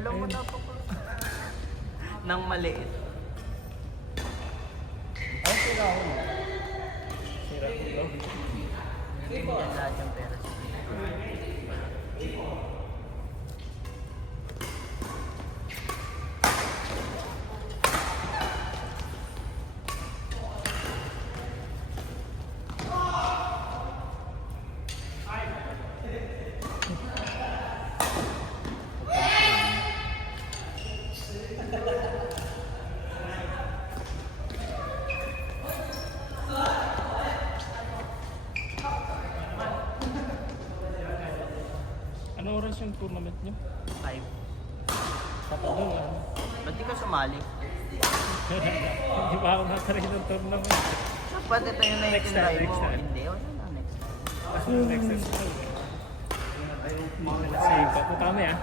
Alam mo na po ko. Nang maliit. Ay, sira ako. Sira ko. Hindi mo yan lahat yung pera. Ano oras yung tournament niyo? 5. Sapat doon, ano? Ba't di ka sumali? Hindi pa ako nakarin ng tournament. Dapat ito yung Next time, naitintay mo. next time. Hindi, wala na next time. Kasi next time ko. Kasi papunta kami ah.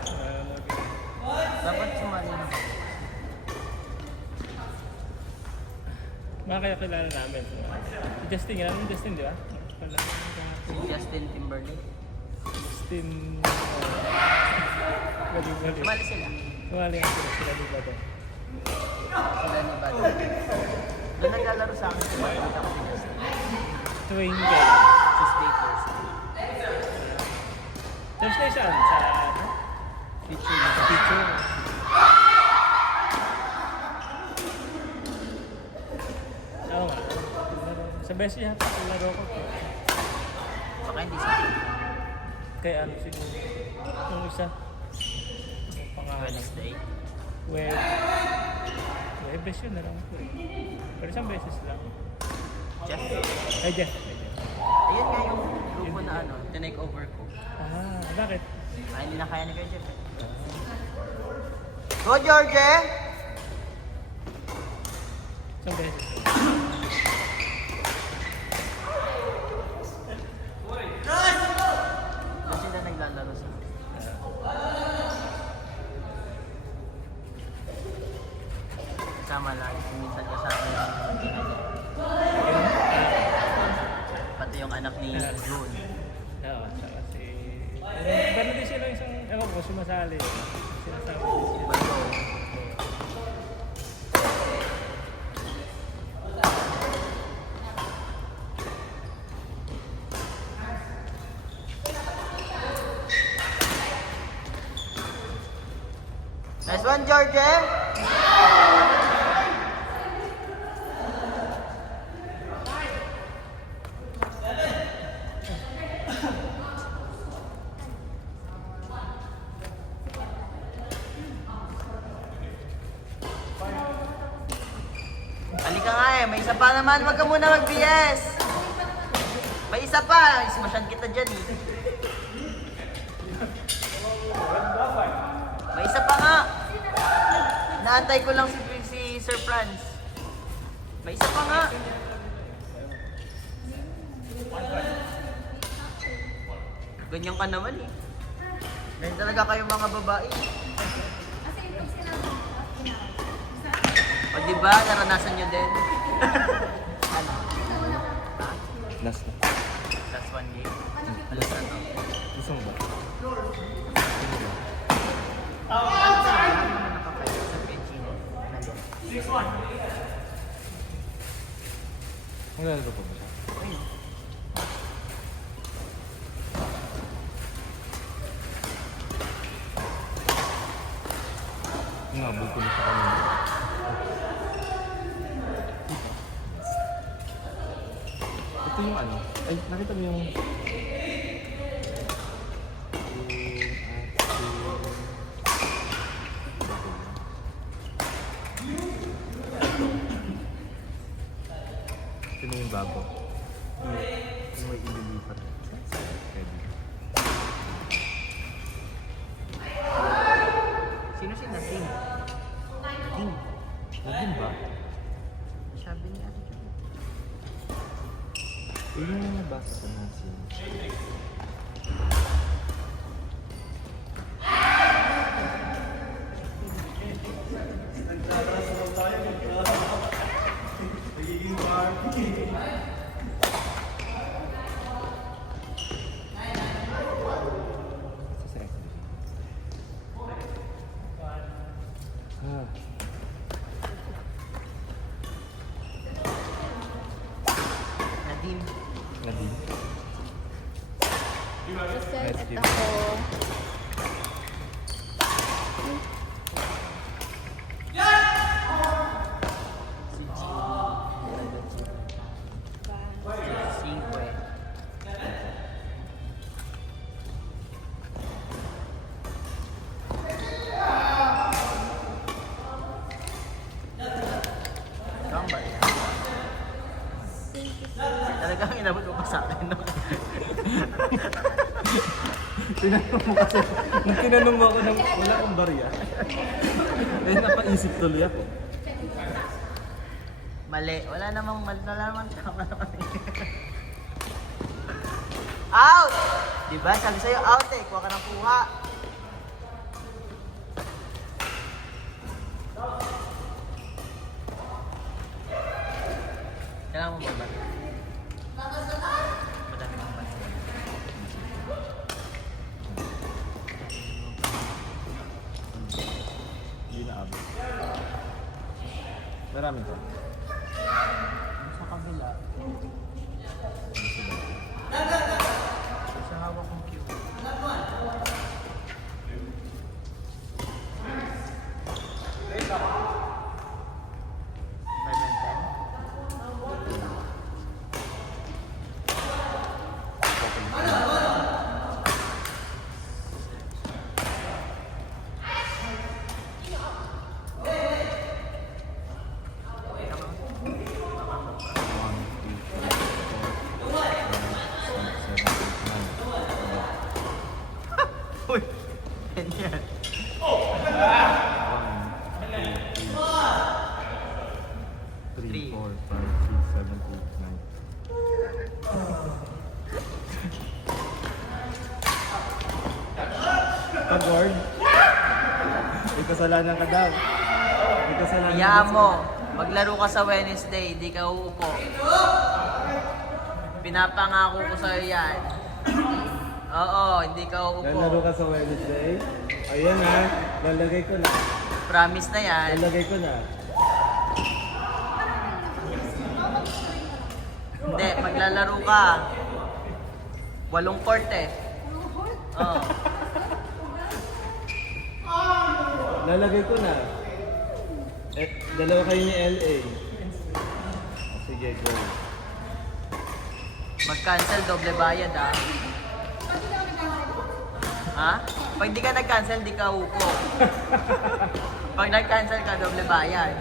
Dapat sumali na. Mga kaya kilala namin. Si Justin, yan ang Justin, di ba? Pala. Si Justin Timberlake. Justin... Bali. Sumali sila. Sumali nga sila di ba doon? Sila ni Bad. Doon naglalaro sa akin si Bad. Kita ko si Justin. Tuwing ka. Tuesday, Thursday. Thursday siya sa ano? Future. Picture. Oo nga. Sa best yata, laro ko. Baka hindi sa Kaya ano siguro. Yung isa. Yung pangalan. Wednesday. Webes yun na lang ko eh. Pero isang beses lang. Jeff. Ay, Jeff. Ayun nga yung grupo na ano, tinake over ko. Ah, bakit? Ay, hindi na kaya ni Kuya Jeff eh. Go, George! Isang beses. Doon sila naglalaro sa kasama lagi. Minsan kasama yung pati yung anak ni June. Oo, saka si... Pero din sila isang, ewan ko, sumasali. Sinasabi din sila. Bago. Nice one, George! Halika nga eh, may isa pa naman, wag ka muna mag-BS! May isa pa, ismasyan kita dyan eh. May isa pa nga! Naantay ko lang si Sir Franz. May isa pa nga! Ganyan ka naman eh. Ganyan talaga kayong mga babae. O diba, naranasan nyo din? Ano? Last na. That's one game. Alas na to. Gusto mo ba? Maglalaro pa ba siya? Nga, buko na sa kanina. Ito yung ano? Ay, nakita mo yung... Ito na yung bago. Yung may ililipat. Sino si Nating? Nating? Naging ba? Sabi niya. Yung nabasa sa nasin. Nadine. Nadine. Rosel Nice at game. ako. Si G. Cinque. Kambal. Talagang inabot mo pa sa akin, no? Tinanong mo kasi, nung tinanong mo ako ng wala akong barya, eh napaisip tuloy ako. Mali. Wala namang mali. Wala namang tama naman. Out! Diba? Sabi sa'yo, out eh. Kuha ka ng kuha. Kailangan mo ba ba? Madami mong ba? Hindi na abot. Marami pa. Sa kabila. Sa hawak kong cue. 5 and 10. Uy! Ganyan. 3, 4, 5, 6, 7, 8, 9. Pag-word? May kasalanan ka daw. May kasalanan Hayaan ka mo. Maglaro ka sa Wednesday, di ka uupo. Pinapangako ko sa'yo yan. Oo, hindi ka Lalaro uupo. ka sa Wednesday? Ayan ha, lalagay ko na. Promise na yan. Lalagay ko na. Hindi, maglalaro ka. 8 court eh. Oo. Lalagay ko na. Eh, dalawa kayo ni LA. Sige, go. Mag-cancel, doble bayad ah. Ha? Pag di ka nag-cancel, di ka upo. Pag nag-cancel ka, doble bayad.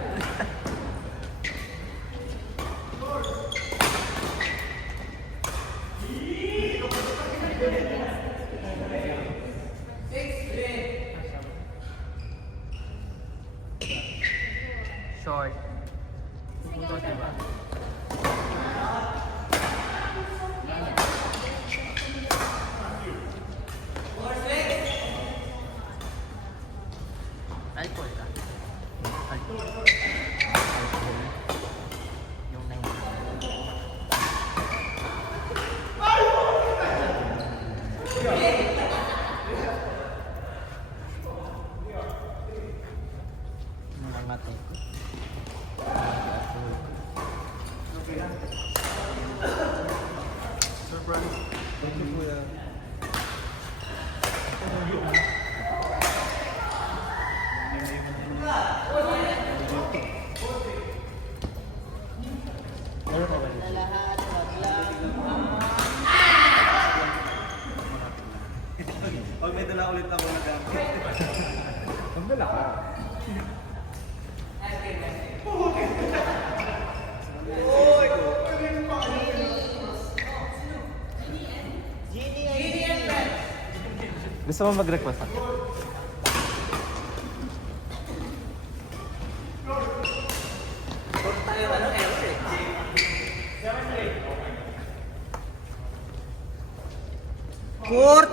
Short. Ito, diba? Alcohol ka? Alcohol. Yung 9. Nangangatay ko. Surprise. Thank you, kuya. Meron ka ba dito? Pag may dala ulit ako na gamit. Magdala ka. Gusto mo mag-request ako? Court!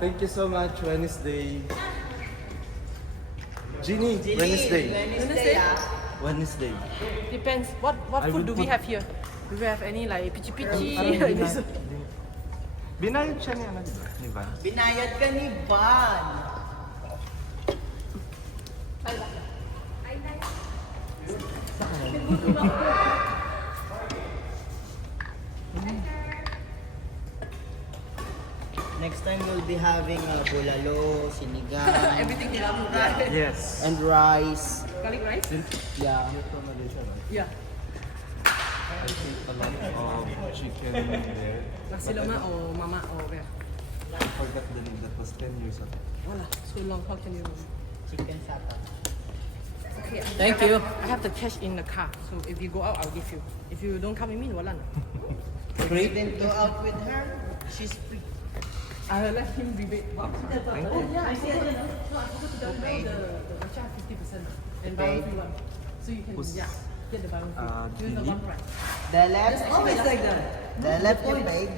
Thank you so much, Wednesday. Ginny, Wednesday. Wednesday ah. Wednesday. Depends. What I food will do we put- have here? Do we have any like pichi pichi? Binayad siya ni ano, di ba? Ni Van. Binayad ka ni Van. Next time we'll be having bulalo, sinigang, Everything they have, right? Yes. and rice. Garlic rice? Yeah. Yeah. I think a lot of chicken there. Nasi lemak or mama or where? I forgot the name. That was 10 years ago. Voila, so long. How can you remember? Chicken sata. Okay. Thank you. I have the cash in the car, so if you go out, I'll give you. If you don't come with me, wala na. We didn't go out with her. She's free. I will let him rebate. Oh yeah, I forgot. No, I forgot to tell you the matcha 50% and buy one free one. So you can get the buy one free. Use the one price. The left, Always like that. the left you paid.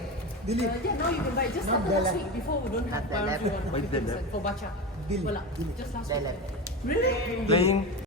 Yeah, now you can buy. Just started last week. Before we don't have buy one free one Wait, the 50% for matcha. Wala. Just last The week. left. Really? Playing